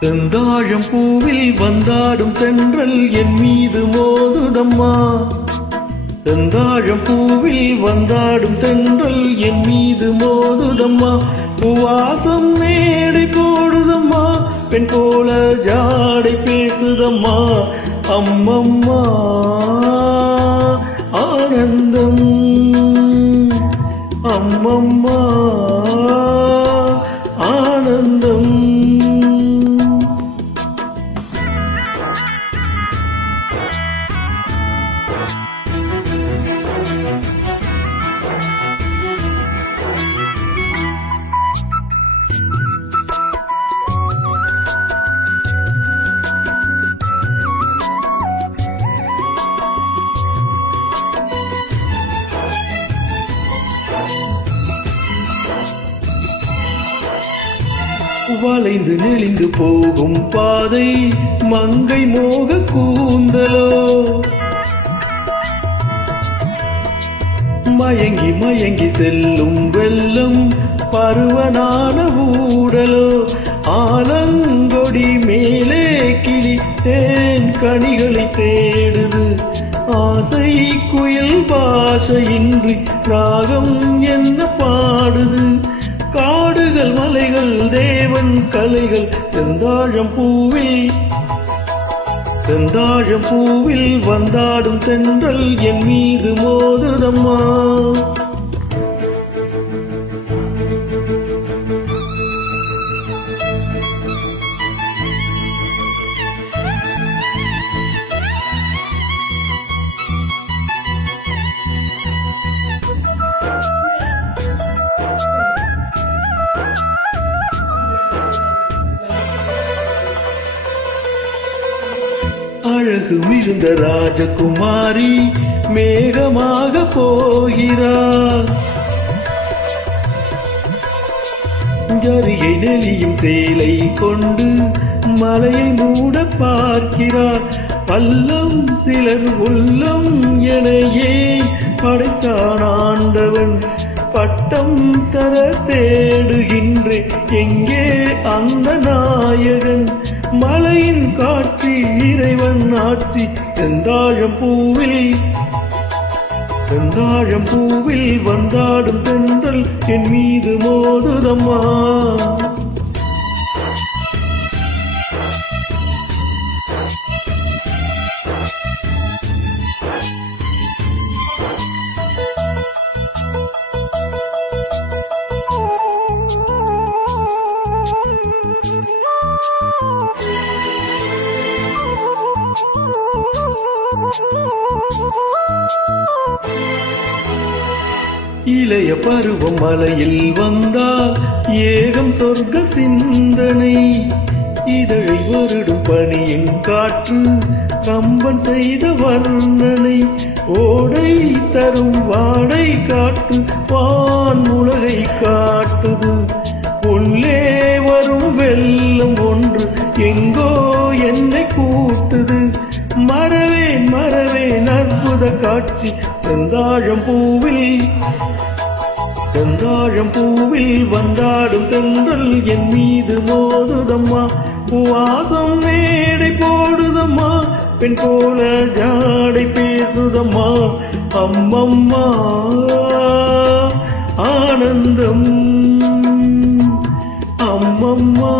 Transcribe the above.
செந்தாழம் பூவில் வந்தாடும் தென்றல் என் மீது மோதுதம்மா. செந்தாழம் பூவில் வந்தாடும் தென்றல் என் மீது மோதுதம்மா. பூவாசம் மேடை போடுதம்மா, பெண் போல ஜாடை பேசுதம்மா. அம்மம்மா ஆனந்தம், அம்மம்மா ஆனந்தம். வளைந்து நெளிந்து போகும் பாதை மங்கை மோக கூந்தலோ, மயங்கி மயங்கி செல்லும் வெள்ளம் பருவனான ஊடலோ. ஆலங்கொடி மேலே கிளி தேன் கனிகளை தேடுது, ஆசை குயில் பாஷையின்றி ராகம் என்ன பாடுது. காடுகள் மலைகள் தேவன் கலைகள் செந்தாழம் பூவில், செந்தாழம் பூவில் வந்தாடும் தென்றல் என் மீது மோதுதம்மா. அழகு மிகுந்த ராஜகுமாரி மேகமாக போகிறார், ஜரிகை நெளியும் சேலை கொண்டு மலையை மூட பார்க்கிறார். பல்லம் சிலர் உள்ளம் எனையே படைத்தான் ஆண்டவன், பட்டம் தர தேடுகின்றேன் எங்கே அந்த நாயகன். மலையின் காட்சி இறைவன் ஆட்சி செந்தாழம் பூவில், செந்தாழம் பூவில் வந்தாடும் தென்றல் என் மீது மோதுதம்மா. இளைய பருவம் மலையில் வந்தால் ஏகம் சொர்க்க சிந்தனை, இதழை வருடும் பனியின் காற்று கம்பன் செய்த வர்ணனை. ஓடை தரும் வாடை காட்டு வான் உலகை காட்டுது, உள்ளே வரும் வெள்ளம் ஒன்று எங்கோ என்னை கூட்டுது. மறவேன் மறவேன் அற்புத காட்சி செந்தாழம் பூவில், செந்தாழம் பூவில் வந்தாடும் தென்றல் என் மீது மோதுதம்மா. பூவாசம் மேடை போடுதம்மா, பெண் போல ஜாடை பேசுதம்மா. அம்மம்மா ஆனந்தம், அம்மம்மா